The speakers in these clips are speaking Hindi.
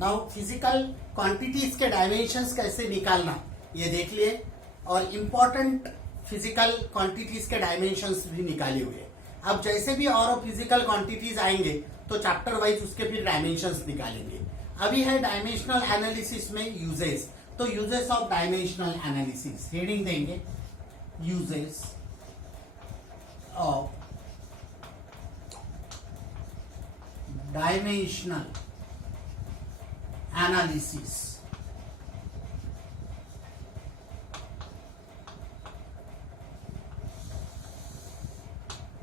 नाउ फिजिकल क्वांटिटीज के डायमेंशंस कैसे निकालना ये देख लिए, और इम्पोर्टेंट फिजिकल क्वांटिटीज के डायमेंशंस भी निकाले हुए। अब जैसे भी और फिजिकल क्वांटिटीज आएंगे तो चैप्टर वाइज उसके फिर डायमेंशंस निकालेंगे। अभी है डायमेंशनल एनालिसिस में यूजेस, तो uses of dimensional analysis heading देंगे, यूजेस ऑफ डायमेंशनल एनालिसिस।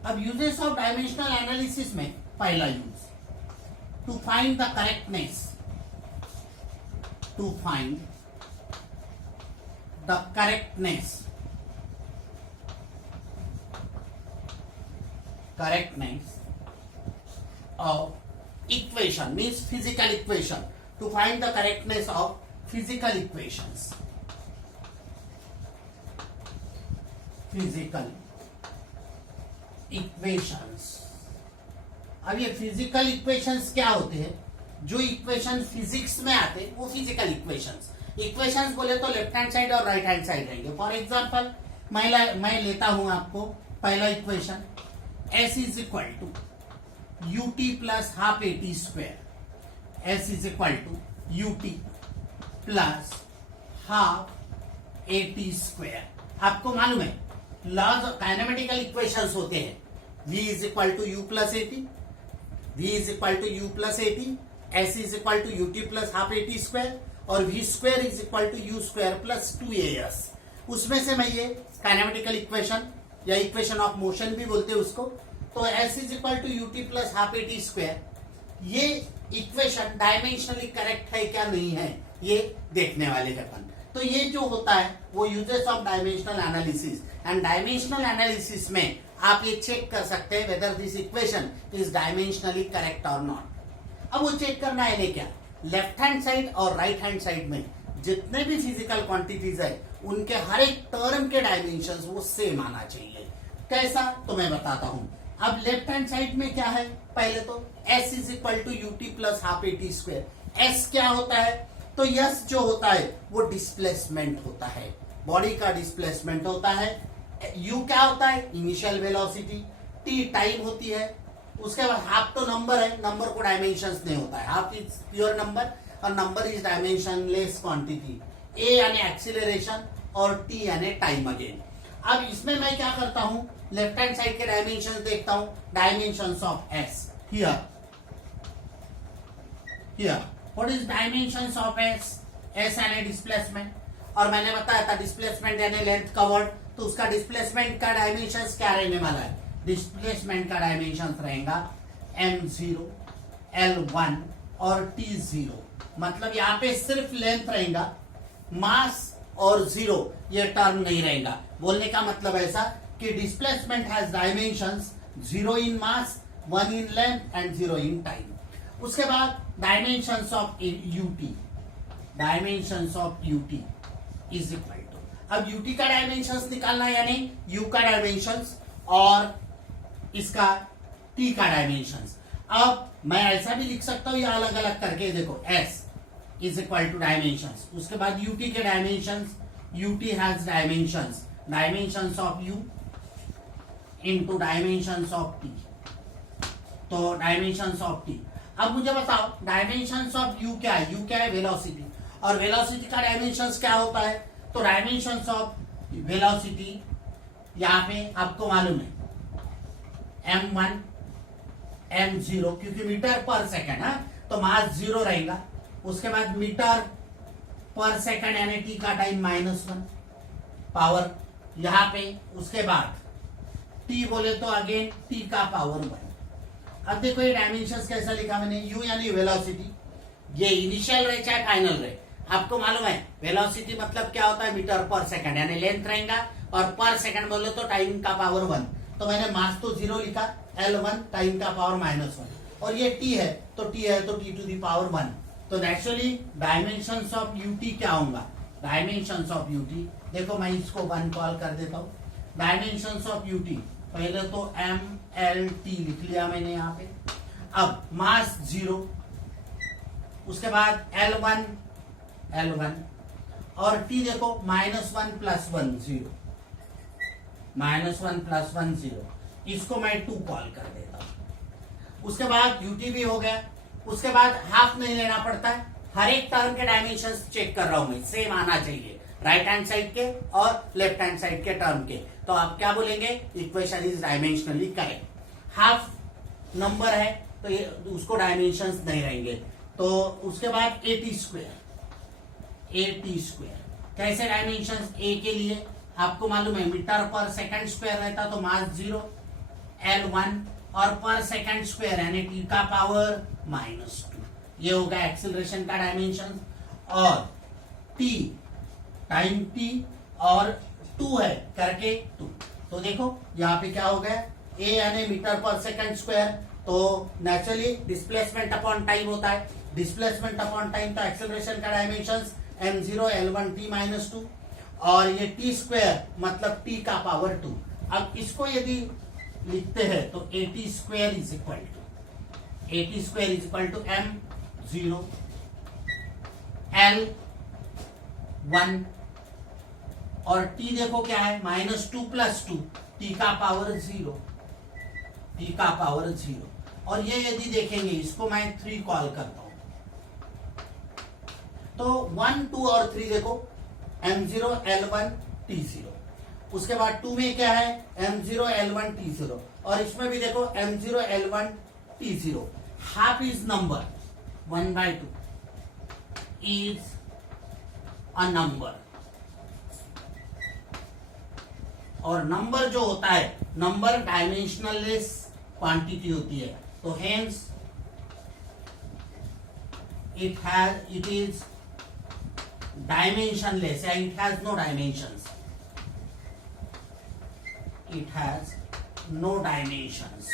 अब यूजेस ऑफ डायमेंशनल एनालिसिस में पहला use, to find the correctness, to find the correctness of equation means physical equation, to find the correctness of physical equations, physical equations। अब ये फिजिकल इक्वेशंस क्या होते हैं? जो इक्वेशन फिजिक्स में आते हैं वो फिजिकल इक्वेशंस। इक्वेशंस बोले तो लेफ्ट हैंड साइड और राइट हैंड साइड रहेंगे। फॉर एग्जांपल मैं लेता हूं आपको पहला equation, s is equal to ut plus half at square, s is equal to ut plus half at square. आपको मालूम है लॉज काइनेमेटिकल इक्वेशंस होते हैं, v is equal to u plus at, v is equal to u plus at, s is equal to ut plus half at square, और v square is equal to u square plus 2as। उसमें से मैं ये काइनेमेटिकल इक्वेशन या इक्वेशन ऑफ मोशन भी बोलते हैं उसको, तो s is equal to ut plus half at square, ये इक्वेशन डायमेंशनली करेक्ट है क्या नहीं है ये देखने वाले हैं अपन। तो ये जो होता है वो uses of dimensional analysis, and dimensional analysis में आप ये चेक कर सकते हैं whether this equation is dimensionally correct और नॉट। अब वो चेक करना है क्या, लेफ्ट हैंड साइड और राइट हैंड साइड में जितने भी फिजिकल क्वांटिटीज है उनके हर एक टर्म के डायमेंशंस वो सेम आना चाहिए। कैसा तो मैं बताता हूं। अब लेफ्ट हैंड साइड में क्या है, पहले तो s is equal to ut plus half at square. s क्या होता है, तो s जो होता है वो डिस्प्लेसमेंट होता है, बॉडी का डिस्प्लेसमेंट होता है। u क्या होता है, इनिशियल वेलोसिटी, t टाइम होती है। उसके बाद हाफ तो नंबर है, नंबर को डायमेंशंस नहीं होता है, हाफ इज प्योर नंबर और number is dimensionless quantity. a यानी एक्सीलरेशन और t यानी टाइम अगेन। अब इसमें मैं क्या करता हूं, लेफ्ट हैंड साइड के डायमेंशंस देखता हूं, dimensions of s here what is dimensions of s, s यानी डिस्प्लेसमेंट, और मैंने बताया था डिस्प्लेसमेंट यानी लेंथ कवर्ड, तो उसका डिस्प्लेसमेंट का डायमेंशंस क्या रहने वाला है, डिस्प्लेसमेंट का डायमेंशंस रहेगा m0 l1 और t0। मतलब यहाँ पे सिर्फ लेंथ रहेगा, मास और जीरो ये टर्म नहीं रहेगा। बोलने का मतलब ऐसा कि displacement has dimensions 0 in mass, 1 in length and 0 in time. उसके बाद dimensions of ut, dimensions of ut is equal to, अब ut का डायमेंशंस निकालना यानी u का डायमेंशंस और इसका t का डायमेंशंस। अब मैं ऐसा भी लिख सकता हूं या अलग अलग करके, देखो s is equal to dimensions, उसके बाद ut के dimensions, ut has dimensions, dimensions of u into dimensions of t, तो डायमेंशंस ऑफ t। अब मुझे बताओ डायमेंशंस ऑफ u क्या है, u क्या है, वेलोसिटी, और वेलोसिटी का डायमेंशंस क्या होता है, तो डायमेंशंस ऑफ वेलोसिटी यहाँ पे आपको मालूम है m1 m0, क्योंकि मीटर पर सेकंड है तो मास 0 रहेगा। उसके बाद मीटर पर सेकंड यानी t का टाइम -1 पावर यहाँ पे, उसके बाद t बोले तो अगेन t का पावर 1। अब देखो ये डायमेंशंस कैसा लिखा मैंने, u यानी वेलोसिटी, ये इनिशियल रहे चाहे फाइनल रहे, आपको मालूम है वेलोसिटी मतलब क्या होता है, मीटर पर सेकंड यानी लेंथ रहेगा, और पर सेकंड बोले तो टाइम का पावर 1। तो मैंने मास तो 0 लिखा, l1 टाइम का पावर -1, और ये t है तो t टू दी पावर 1। तो नेचुरली डायमेंशंस ऑफ ut क्या होगा, डायमेंशंस ऑफ ut, देखो मैं इसको 1 कॉल कर देता हूं, डायमेंशंस ऑफ ut पहले तो mlt लिख लिया मैंने यहाँ पे। अब मास 0, उसके बाद L1 और T देखो -1 + 1 0, -1 + 1 0, इसको मैं 2 कॉल कर देता हूं। उसके बाद UT भी हो गया। उसके बाद हाफ नहीं लेना पड़ता है, हर एक टर्म के डायमेंशंस चेक कर रहा हूं मैं, सेम आना चाहिए राइट हैंड साइड के और लेफ्ट हैंड साइड के टर्म के। तो आप क्या बोलेंगे, equation is dimensionally correct. Half number है तो ये उसको डायमेंशंस नहीं रहेंगे। तो उसके बाद AT² कैसे डायमेंशंस, ए के लिए आपको मालूम है मीटर पर सेकंड स्क्वायर रहता तो मास 0, L1 और पर सेकंड स्क्वायर यानी T का पावर -2, ये होगा एक्सेलरेशन का डायमेंशन। और T टाइम T और 2 है करके 2। तो देखो यहाँ पे क्या हो गया, ए यानी मीटर पर सेकंड स्क्वायर, तो नेचुरली डिस्प्लेसमेंट अपॉन टाइम होता है, डिस्प्लेसमेंट अपॉन टाइम, तो एक्सेलरेशन का डायमेंशन m0 L1 T -2 और ये T² मतलब T का पावर 2। अब इसको यदि लिखते हैं तो AT² is equal to m0 L1 और T देखो क्या है -2 + 2, T का पावर 0, और ये यदि देखेंगे इसको मैं 3 कॉल करता हूं तो 1, 2 और 3 देखो m0 L1 T0। उसके बाद 2 में क्या है m0 L1 T0 और इसमें भी देखो m0 L1 T0। Half is number, 1/2 is a number, और नंबर जो होता है, नंबर डायमेंशनल लेस क्वांटिटी होती है, तो hence it is dimensionless, it has no dimensions, it has no dimensions।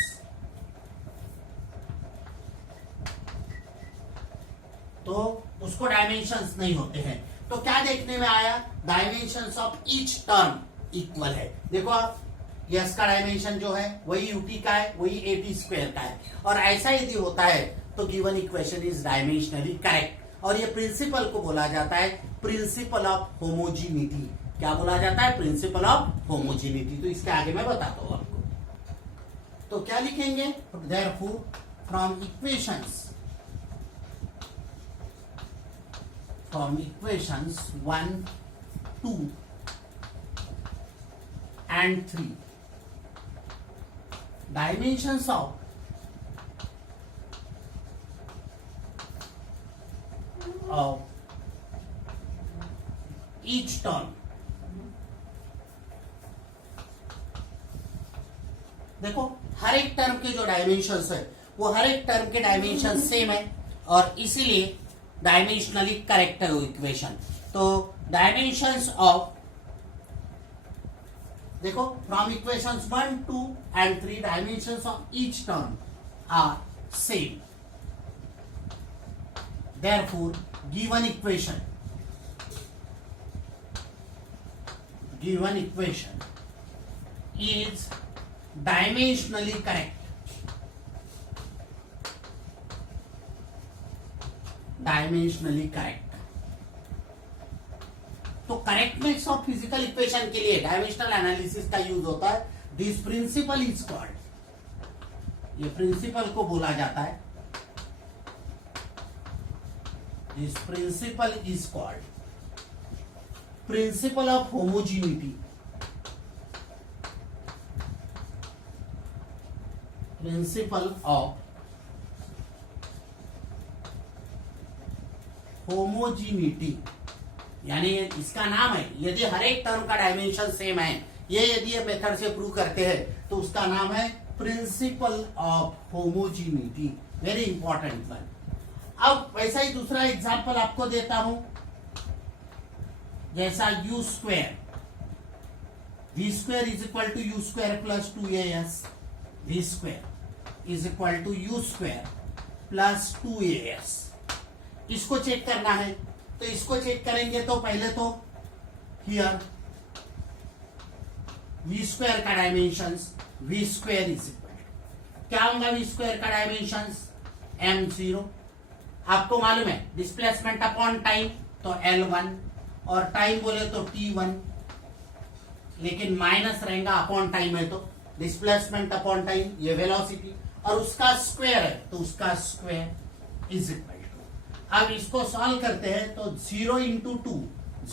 तो उसको डायमेंशंस नहीं होते हैं। तो क्या देखने में आया, dimensions of each term equal है। देखो आप, यस का डायमेंशन जो है वही UT का है, वही AT² का है, और ऐसा यदि होता है तो given equation is dimensionally correct. और ये प्रिंसिपल को बोला जाता है प्रिंसिपल ऑफ होमोजीनिटी। क्या बोला जाता है, प्रिंसिपल ऑफ होमोजीनिटी। तो इसके आगे मैं बताता हूं आपको। तो क्या लिखेंगे, therefore from equations 1, 2 and 3 dimensions of each term। देखो हर एक टर्म के जो डायमेंशंस है वो हर एक टर्म के डायमेंशन सेम है, और इसीलिए डायमेंशनली करेक्ट है वो इक्वेशन। तो डायमेंशंस ऑफ, देखो from equations 1, 2 and 3 dimensions of each term are same, therefore given equation is dimensionally correct। तो करेक्टनेस ऑफ फिजिकल इक्वेशन के लिए डायमेंशनल एनालिसिस का यूज होता है। दिस प्रिंसिपल इज कॉल्ड, ये प्रिंसिपल को बोला जाता है, this principle is called principle of homogeneity. Principle of homogeneity, यानी इसका नाम है, यदि हर एक टर्म का डायमेंशन सेम है, ये यदि ये मेथड से प्रूव करते हैं तो उसका नाम है principle of homogeneity. Very important one. अब वैसा ही दूसरा एग्जांपल आपको देता हूं, जैसा u², v² is equal to u² plus 2as, v² is equal to u² plus 2as। इसको चेक करना है, तो इसको चेक करेंगे तो पहले तो हियर v² का डायमेंशंस, v² इज इक्वल, क्या होगा v² का डायमेंशंस m0 आपको मालूम है डिस्प्लेसमेंट अपॉन टाइम तो L1 और टाइम बोले तो T1, लेकिन माइनस रहेगा अपॉन टाइम है तो डिस्प्लेसमेंट अपॉन टाइम ये वेलोसिटी और उसका स्क्वायर है तो उसका स्क्वायर इज इक्वल टू। अब इसको सॉल्व करते हैं तो 0 इंटू 2,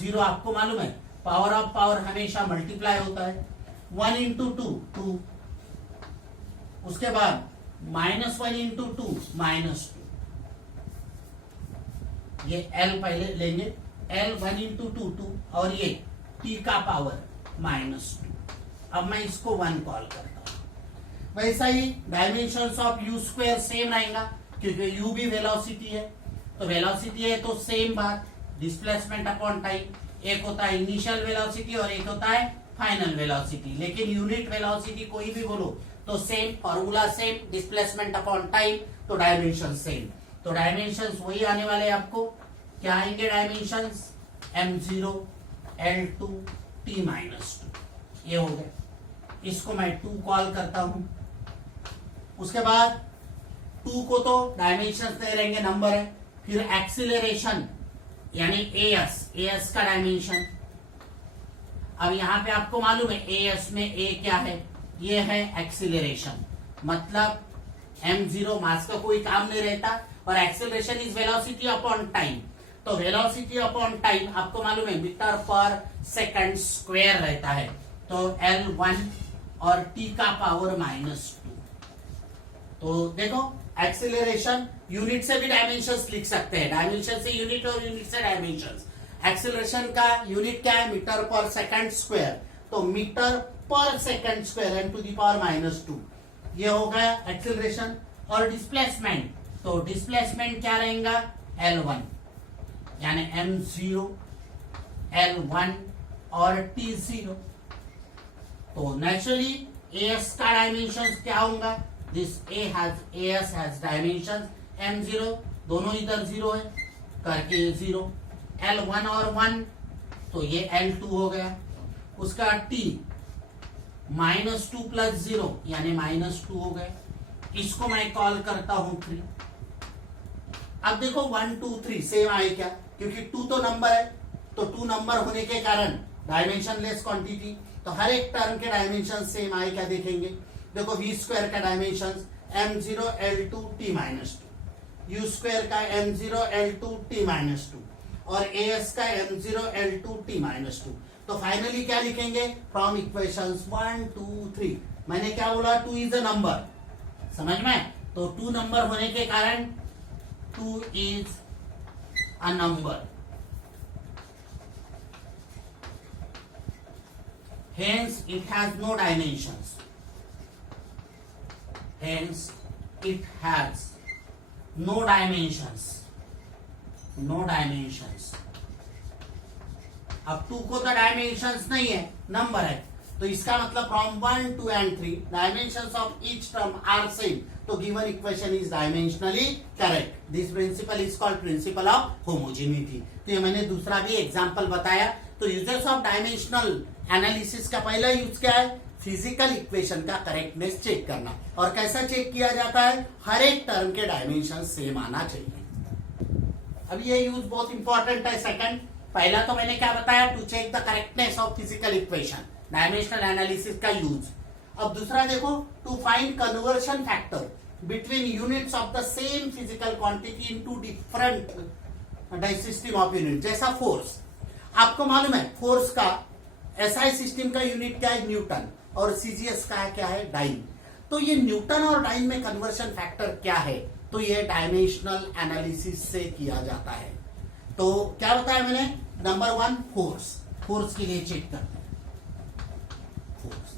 0 आपको मालूम है पावर ऑफ पावर हमेशा मल्टीप्लाई होता है, 1 इंटू 2 2, उसके बाद -1 इंटू 2 -2, ये L पहले लेंगे, L 1 इंटू 2 2 और ये T का पावर -2। अब मैं इसको 1 कॉल करता हूं। वैसा ही dimensions of u square same रहेगा क्योंकि u भी वेलोसिटी है, तो वेलोसिटी है तो सेम बात डिस्प्लेसमेंट अपॉन टाइम, एक होता है इनिशियल वेलोसिटी और एक होता है फाइनल वेलोसिटी, लेकिन यूनिट वेलोसिटी कोई भी बोलो तो same, formula same, displacement upon time तो डायमेंशन सेम। तो डायमेंशंस वही आने वाले आपको, क्या आएंगे डायमेंशंस m0 L2 T-2, ये हो गए। इसको मैं 2 कॉल करता हूं। उसके बाद 2 को तो डायमेंशंस दे रहेंगे, नंबर है, फिर एक्सीलरेशन यानी एस का डायमेंशन। अब यहां पे आपको मालूम है एस में ए क्या है, ये है एक्सीलरेशन, मतलब m0 मास का कोई काम नहीं रहता और acceleration is velocity upon time, तो वेलोसिटी अपॉन टाइम आपको मालूम है मीटर पर सेकंड स्क्वायर रहता है, तो L1 और T का पावर -2। तो देखो एक्सीलरेशन यूनिट से भी डायमेंशंस लिख सकते हैं, डायमेंशन से यूनिट और यूनिट से डायमेंशंस। एक्सीलरेशन का यूनिट क्या है, मीटर पर सेकंड स्क्वायर, तो metre per second square and to the power -2, ये हो गया एक्सीलरेशन। और डिस्प्लेसमेंट, तो डिस्प्लेसमेंट क्या रहेगा L1 यानी m0 L1 और T0, तो नेचुरली एस का डायमेंशन क्या होगा, this S has dimension m0, दोनों इधर 0 है करके 0, L1 और 1 तो ये L2 हो गया, उसका T -2 + 0 यानी -2 हो गए, इसको मैं कॉल करता हूं 3। अब देखो 1 2 3 सेम आए क्या, क्योंकि 2 तो नंबर है, तो 2 नंबर होने के कारण डायमेंशन लेस क्वांटिटी, तो हर एक टर्म के डायमेंशन सेम आए क्या देखेंगे। देखो v स्क्वायर का dimension m0 L2 T-2, u square का m0 L2 T-2 और as का m0 L2 T-2। तो फाइनली क्या लिखेंगे फ्रॉम इक्वेशंस 1 2 3, मैंने क्या बोला 2 इज अ नंबर, समझ में, तो 2 नंबर होने के कारण 2 is a number, hence it has no dimensions, hence it has no dimensions, no dimensions। अब 2 को तो डायमेंशंस नहीं है, नंबर है, तो इसका मतलब from 1 2 and 3 dimensions of each term are same, तो given equation is dimensionally correct. This principle is called principle of homogeneity. तो ये मैंने दूसरा भी एग्जांपल बताया। तो यूजर्स ऑफ डायमेंशनल एनालिसिस का पहला यूज क्या है, फिजिकल इक्वेशन का करेक्टनेस चेक करना, और कैसा चेक किया जाता है, हर एक टर्म के डायमेंशन सेम आना चाहिए। अब ये यूज बहुत इंपॉर्टेंट है। सेकंड, पहला तो मैंने क्या बताया, to check the correctness of physical equation, dimensional analysis का यूज। अब दूसरा देखो, to find conversion factor between units of the same physical quantity into different system of unit, जैसा फोर्स। आपको मालूम है फोर्स का एसआई सिस्टम का यूनिट क्या है, न्यूटन, और सीजीएस का क्या है, डाइन। तो ये न्यूटन और डाइन में कन्वर्शन फैक्टर क्या है, तो ये डायमेंशनल एनालिसिस से किया जाता है। तो क्या बताया मैंने, नंबर 1 फोर्स, फोर्स के लिए चेक करते हैं फोर्स।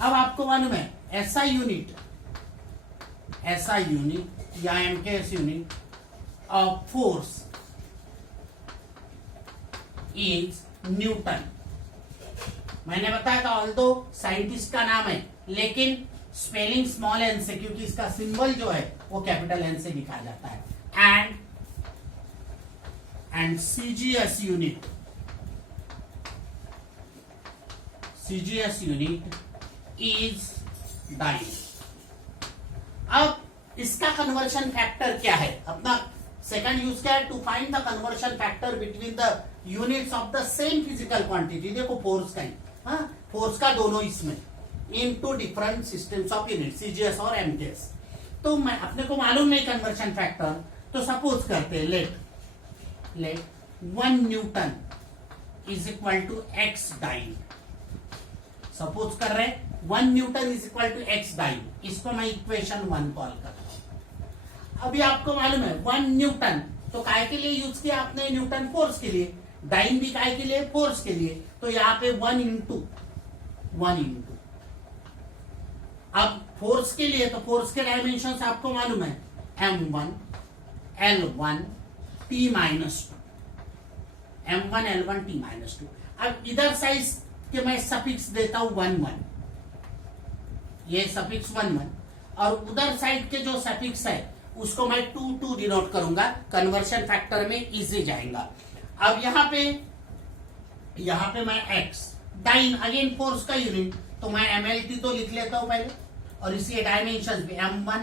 अब आपको मालूम है एसआई यूनिट या MKS unit of force is Newton. मैंने बताया था ऑल्दो साइंटिस्ट का नाम है, लेकिन स्पेलिंग स्मॉल एन से, क्योंकि इसका सिंबल जो है वो कैपिटल एन से लिखा जाता है। And CGS unit is dyne. अब इसका कन्वर्शन फैक्टर क्या है, अपना सेकंड यूज क्या है, to find the conversion factor between the units of the same physical quantity, देखो फोर्स का ही, हाँ फोर्स का दोनों इसमें, into different systems of unit CGS और एमजीएस। तो मैं अपने को मालूम नहीं कन्वर्शन फैक्टर, तो सपोज करते हैं let 1 newton is equal to x dyne, suppose कर रहे हैं 1 newton is equal to x dyne, इसको मैं इक्वेशन 1 कॉल करता हूं। अभी आपको मालूम है 1 न्यूटन तो काय के लिए यूज किया आपने, न्यूटन फोर्स के लिए, डाइन भी काय के लिए, फोर्स के लिए, तो यहां पे 1 इंटू अब फोर्स के लिए, तो फोर्स के डायमेंशन आपको मालूम है m1 l1 t minus 2, m1 l1 t minus 2। अब इधर साइड के मैं सफिक्स देता हूं 1 1, ये सफिक्स 1 1, और उधर साइड के जो सफिक्स है उसको मैं 2 2 डिनोट करूंगा, कन्वर्शन फैक्टर में इजी जाएगा। अब यहाँ पे मैं x डाइन अगेन फोर्स का यूनिट, तो मैं mlt तो लिख लेता हूं पहले, और इसी डायमेंशन भी m1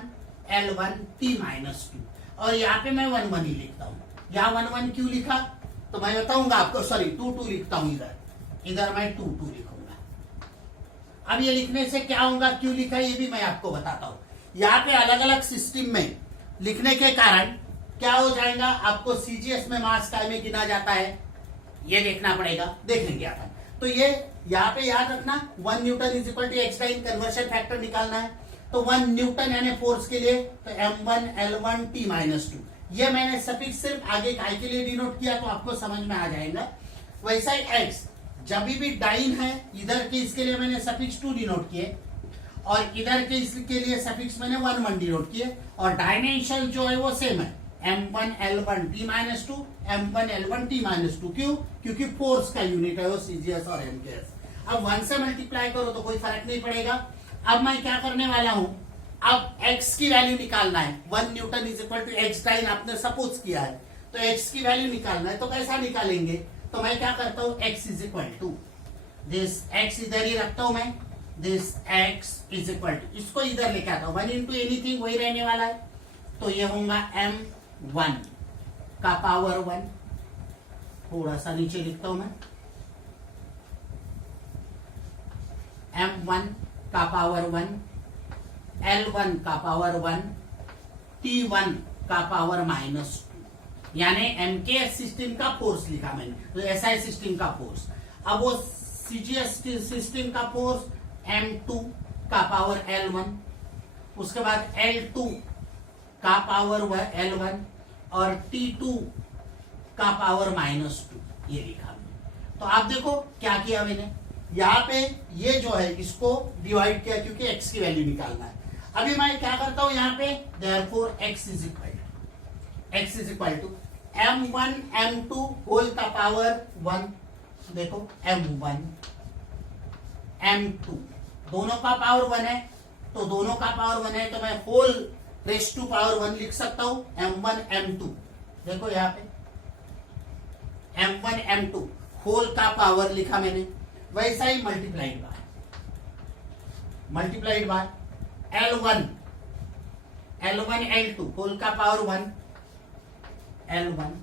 l1 t माइनस 2, और यहाँ पे मैं 1 1 ही लिखता हूँ। यहाँ 1 1 क्यों लिखा तो मैं बताऊंगा आपको, सॉरी 2 2 लिखता हूँ, इधर मैं 2 2 लिखूंगा। अब ये लिखने से क्या होगा, क्यों लिखा ये भी मैं आपको बताता हूँ। यहाँ पे अलग अलग सिस्टम में लिखने के कारण क्या हो जाएगा, आपको सीजीएस में मास काय में गिना जाता है ये देखना पड़ेगा, देख लेंगे अपन। तो ये यहाँ पे याद रखना 1 newton is equal to x dyne, conversion factor निकालना है, तो 1 न्यूटन यानी फोर्स के लिए तो m1 l1 t माइनस 2, ये मैंने सफिक्स सिर्फ आगे काय के लिए डिनोट किया तो आपको समझ में आ जाएगा। वैसा ही x जब भी डाइन है, इधर के इसके लिए मैंने सफिक्स 2 डिनोट किए, और इधर के इसके लिए सफिक्स मैंने 1 1 डिनोट किए, और डायमेंशन जो है वो सेम है m1 l1 t minus 2, m1 l1 t minus 2। क्यों, क्योंकि फोर्स का यूनिट है वो सीजीएस और एमजीएस। अब 1 से मल्टीप्लाई करो तो कोई फर्क नहीं पड़ेगा। अब मैं क्या करने वाला हूं, अब x की वैल्यू निकालना है, 1 newton is equal to x dyne आपने सपोज किया है, तो x की वैल्यू निकालना है, तो कैसा निकालेंगे, तो मैं क्या करता हूं, x is equal to this, x इधर ही रखता हूं मैं, this x is equal to, इसको इधर लेके आता हूं, 1 इंटू एनीथिंग वही रहने वाला है, तो ये होगा m1 का पावर 1, थोड़ा सा नीचे लिखता हूं मैं, m1 का पावर 1, l1 का पावर 1, t1 का पावर माइनस 2, यानी एमकेएस सिस्टम का फोर्स लिखा मैंने, तो एसआई सिस्टम का फोर्स। अब वो सीजीएस सिस्टम का फोर्स m2 का पावर l1, उसके बाद l2 का पावर l1, और t2 का पावर माइनस 2, ये लिखा मैंने। तो आप देखो क्या किया मैंने, यहाँ पे ये जो है इसको डिवाइड किया क्योंकि x की वैल्यू निकालना है। अभी मैं क्या करता हूं यहाँ पे, therefore x is equal to m1 m2 whole का पावर 1, देखो m1 m2 दोनों का पावर 1 है, तो दोनों का पावर 1 है तो मैं होल रेस टू पावर 1 लिख सकता हूं, m1 m2, देखो यहाँ पे m1 m2 होल का पावर लिखा मैंने, वैसा ही multiplied by L1 L2 whole का पावर 1, L1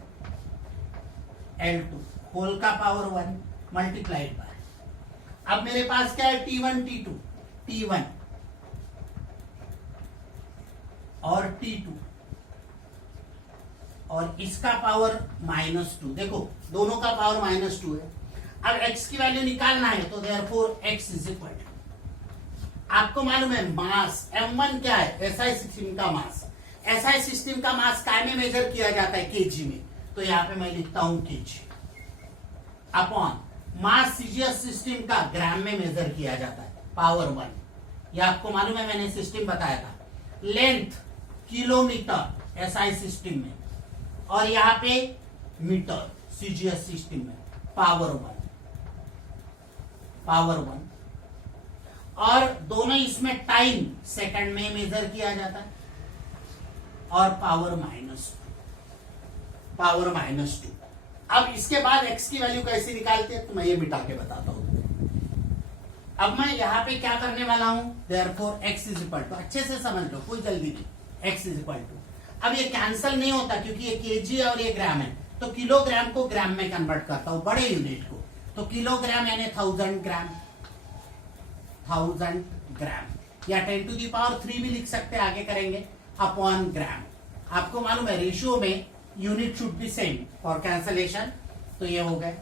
L2 होल का पावर 1 मल्टीप्लाइड बाय, अब मेरे पास क्या है, T1 T2, T1 और T2, और इसका पावर माइनस 2, देखो दोनों का पावर माइनस 2 है। अब x की वैल्यू निकालना है, तो therefore x is equal to, आपको मालूम है मास m1 क्या है, एसआई सिस्टम का मास, एसआई सिस्टम का मास काय में मेजर किया जाता है, केजी में, तो यहाँ पे मैं लिखता हूं KG upon mass CGS system का ग्राम में मेजर किया जाता है, पावर 1, ये आपको मालूम है, मैंने सिस्टम बताया था। लेंथ किलोमीटर एसआई सिस्टम में, और यहाँ पे मीटर सीजीएस सिस्टम में, पावर 1, और दोनों इसमें टाइम सेकंड में मेजर किया जाता है, और पावर माइनस 2। अब इसके बाद x की वैल्यू कैसे निकालते हैं, तो मैं ये मिटा के बताता हूं। अब मैं यहाँ पे क्या करने वाला हूं, therefore x is equal to, अच्छे से समझ लो, कोई जल्दी नहीं, x इज इक्वल टू, अब ये कैंसल नहीं होता क्योंकि ये केजी और ये ग्राम है, तो किलोग्राम को ग्राम में कन्वर्ट करता हूं, बड़े यूनिट को। तो किलोग्राम यानी 1000 ग्राम, 1000 ग्राम, या 10⁻³ भी लिख सकते हैं, आगे करेंगे, अपॉन ग्राम। आपको मालूम है रेशियो में unit should be same for cancellation, तो ये हो गए।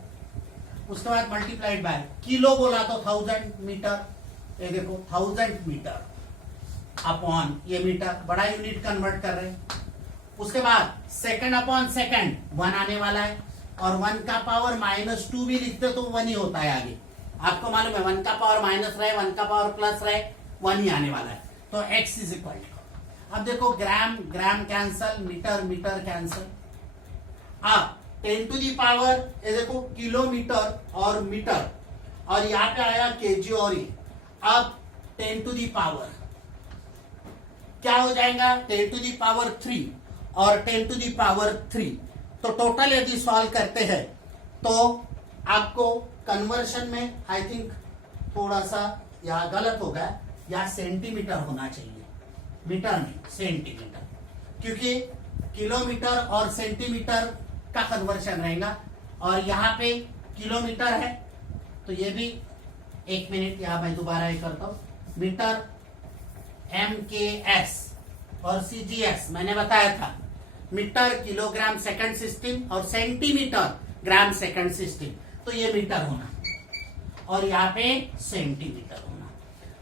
उसके बाद मल्टीप्लाइड बाय किलो बोला तो 1000 मीटर, ये देखो 1000 मीटर अपॉन ये मीटर, बड़ा यूनिट कन्वर्ट कर रहे हैं। उसके बाद सेकंड अपॉन सेकंड 1 आने वाला है, और 1 का पावर -2 भी लिखते तो 1 ही होता है आगे। आपको मालूम है 1 का पावर माइनस रहे 1 का पावर प्लस रहे 1 ही आने वाला है। तो x इज इक्वल टू, अब देखो ग्राम ग्राम कैंसल, मीटर मीटर कैंसल। अब 10⁻, ये देखो किलोमीटर और मीटर, और यहाँ पे आया केजी और ये। अब 10⁻, क्या हो जाएगा 10⁻³ और 10⁻3। तो टोटल यदि सॉल्व करते हैं तो आपको कन्वर्शन में आई थिंक थोड़ा सा या गलत होगा, या सेंटीमीटर होना चाहिए, मीटर में सेंटीमीटर, क्योंकि किलोमीटर और सेंटीमीटर का कन्वर्शन रहेगा। और यहाँ पे किलोमीटर है तो ये भी, एक मिनट यहाँ मैं दोबारा ये करता हूं, मीटर MKS और CGS मैंने बताया था, मीटर किलोग्राम सेकंड सिस्टम और सेंटीमीटर ग्राम सेकंड सिस्टम, तो ये मीटर होना और यहाँ पे सेंटीमीटर होना।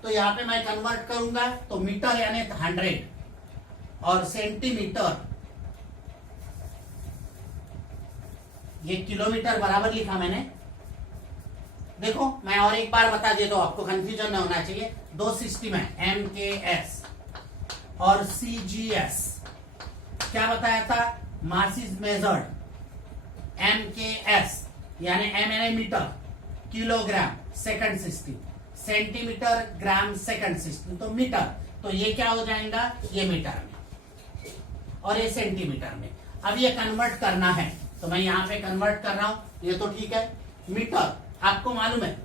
तो यहाँ पे मैं कन्वर्ट करूंगा तो मीटर यानी 100 और सेंटीमीटर, ये किलोमीटर बराबर लिखा मैंने। देखो मैं और एक बार बता देता हूं, आपको कंफ्यूजन नहीं होना चाहिए। दो सिस्टम है MKS और CGS। क्या बताया था, मास इज मेजर्ड, MKS यानी M यानी metre, kilogram second system, centimetre gram second system, तो मीटर। तो ये क्या हो जाएगा, ये मीटर में और ये सेंटीमीटर में। अब ये कन्वर्ट करना है तो मैं यहाँ पे कन्वर्ट कर रहा हूं, ये तो ठीक है। मीटर आपको मालूम है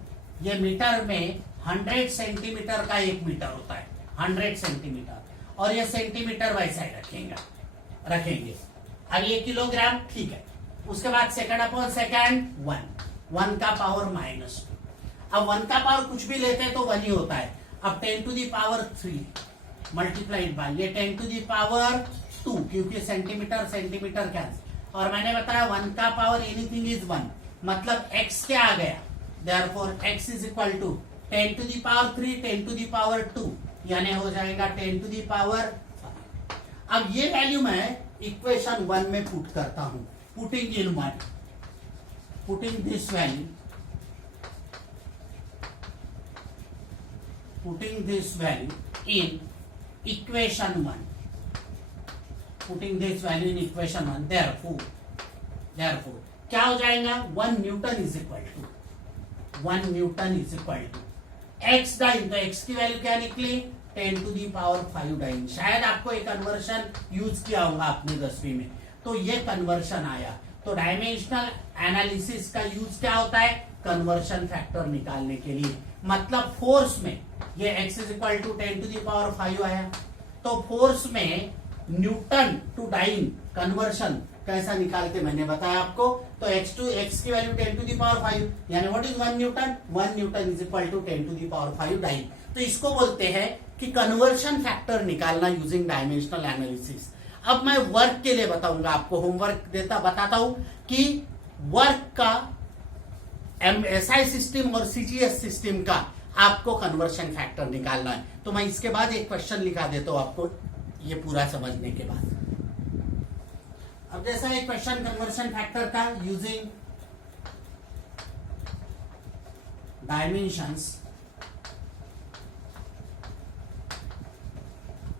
ये मीटर में 100 सेंटीमीटर का 1 मीटर होता है, 100 सेंटीमीटर, और ये सेंटीमीटर वैसा ही रखेंगे। अब ये किलोग्राम ठीक है। उसके बाद सेकंड अपॉन सेकंड 1 का पावर -2। अब 1 का पावर कुछ भी लेते हैं तो 1 ही होता है। अब 10⁻³ मल्टीप्लाइड बाय ये 10⁻², क्योंकि सेंटीमीटर सेंटीमीटर कैंसिल, और मैंने बताया 1 का पावर एनीथिंग इज 1, मतलब x क्या आ गया, therefore x is equal to 10⁻3 10⁻2 यानी हो जाएगा 10⁻5। अब ये वैल्यू मैं इक्वेशन 1 में पुट करता हूं, putting in 1, putting this value, putting this value in equation 1, putting this value in equation 1, therefore क्या हो जाएगा, 1 newton is equal to 1 newton is equal to x dyne. तो x की वैल्यू क्या निकली, 10⁵ डाइन। शायद आपको एक कन्वर्शन यूज किया होगा आपने 10वीं में, तो ये कन्वर्शन आया। तो डायमेंशनल एनालिसिस का यूज क्या होता है, कन्वर्शन फैक्टर निकालने के लिए। मतलब फोर्स में ये x इज इक्वल टू 10⁵ आया, तो फोर्स में न्यूटन टू डाइन कन्वर्शन कैसा निकालते मैंने बताया आपको। तो x की वैल्यू 10⁵ यानी what is 1 newton, 1 newton is equal to 10⁵ dyne. तो इसको बोलते हैं कि कन्वर्शन फैक्टर निकालना यूजिंग डायमेंशनल एनालिसिस। अब मैं वर्क के लिए बताऊंगा आपको, होमवर्क बताता हूं कि वर्क का SI सिस्टम और CGS सिस्टम का आपको कन्वर्शन फैक्टर निकालना है। तो मैं इसके बाद एक क्वेश्चन लिखा देता हूं आपको, ये पूरा समझने के बाद। अब जैसा एक क्वेश्चन कन्वर्शन फैक्टर का यूजिंग डायमेंशंस,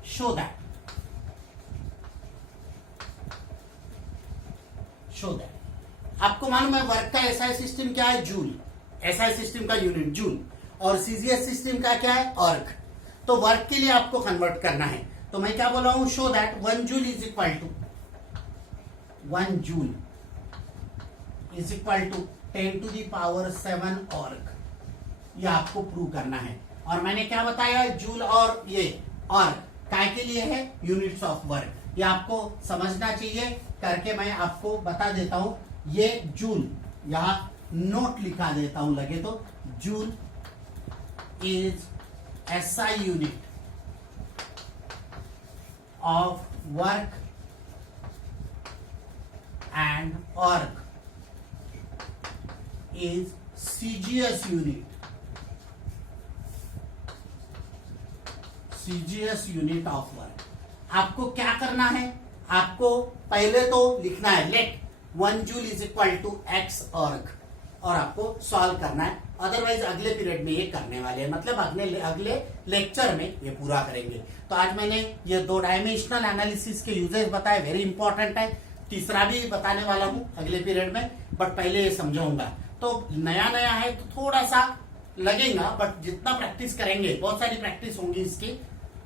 शो दैट आपको मालूम है वर्क का SI सिस्टम क्या है, जूल। SI सिस्टम का यूनिट जूल, और CGS सिस्टम का क्या है, अर्क। तो वर्क के लिए आपको कन्वर्ट करना है, तो मैं क्या बोला हूं, show that 1 joule is equal to 10⁻7 erg. ये आपको प्रूव करना है। और मैंने क्या बताया, जूल और ये अर्क काय के लिए है, यूनिट्स ऑफ वर्क। ये आपको समझना चाहिए, करके मैं आपको बता देता हूं। ये जूल, यहां नोट लिखा देता हूं लगे तो, joule is SI unit of work and erg is CGS unit of work. आपको क्या करना है, आपको पहले तो लिखना है let 1 joule is equal to x erg, और आपको सॉल्व करना है। अदरवाइज अगले पीरियड में ये करने वाले हैं, मतलब अगले लेक्चर में ये पूरा करेंगे। तो आज मैंने ये 2 डायमेंशनल एनालिसिस के यूजेस बताए, वेरी इंपॉर्टेंट है। तीसरा भी बताने वाला हूं अगले पीरियड में, बट पहले ये समझाऊंगा। तो नया नया है तो थोड़ा सा लगेगा, बट जितना प्रैक्टिस करेंगे, बहुत सारी प्रैक्टिस होंगी इसकी,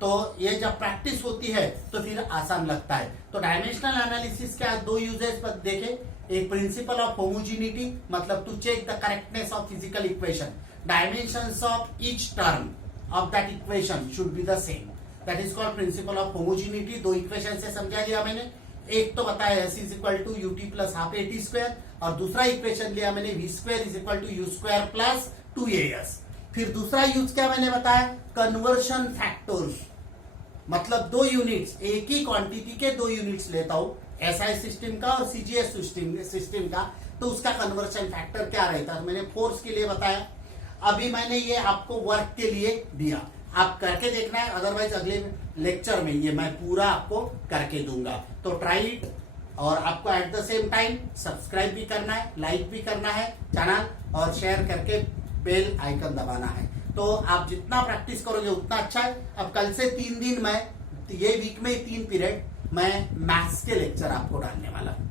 तो ये जब प्रैक्टिस होती है तो फिर आसान लगता है। तो डायमेंशनल एनालिसिस के आज 2 यूजेस देखे। एक प्रिंसिपल ऑफ होमोजेनिटी, मतलब to check the correctness of physical equation, dimensions of each term of that equation should be the same, that is called principle of homogeneity. 2 equation से समझा दिया मैंने। एक तो बताया s is equal to ut plus half at square, और दूसरा इक्वेशन लिया मैंने v square is equal to u square plus 2as। फिर दूसरा यूज क्या मैंने बताया, कन्वर्शन फैक्टर्स, मतलब 2 यूनिट्स, एक ही क्वांटिटी के 2 यूनिट्स लेता हूं, SI सिस्टम का और CGS सिस्टम का, तो उसका कन्वर्शन फैक्टर क्या रहता है। मैंने फोर्स के लिए बताया, अभी मैंने ये आपको वर्क के लिए दिया, आप करके देखना है। अदरवाइज अगले लेक्चर में ये मैं पूरा आपको करके दूंगा, तो ट्राई इट। और आपको at the same time subscribe भी करना है, लाइक भी करना है चैनल, और शेयर करके बेल आइकन दबाना है। तो आप जितना प्रैक्टिस करोगे उतना अच्छा है। अब कल से 3 दिन मैं, ये वीक में 3 पीरियड मैं मैथ्स के लेक्चर आपको डालने वाला हूं।